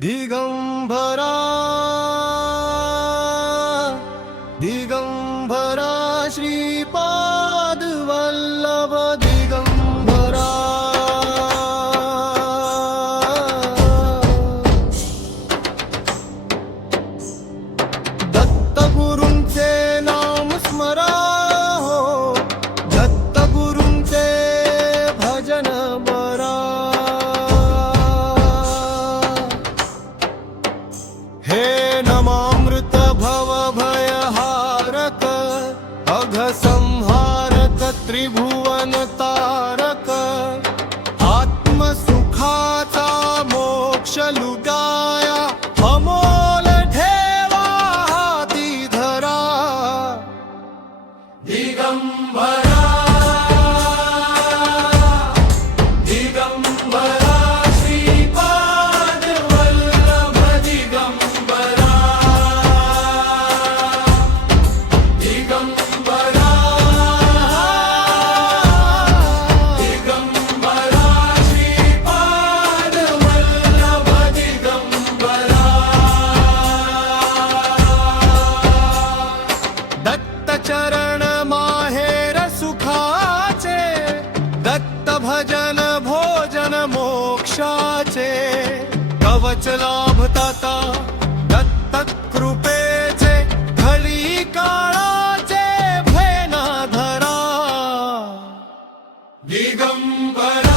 दिगंबरा दिगंबरा श्रीपा ज्ञान तारक. आत्मसुखाचा मोक्ष लुगाया. अमोल ठेवा हाती धरा. दिगंबरा कवच लाभताता दत्त कृपेचे घडी काळाचे भेना धरा दिगंबरा.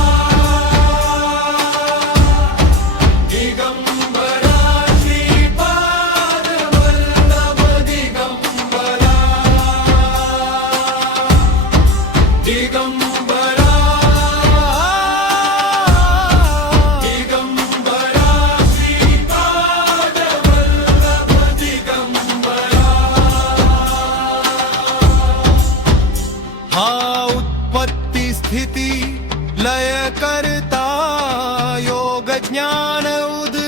स्थिती लय करता योग ज्ञान उद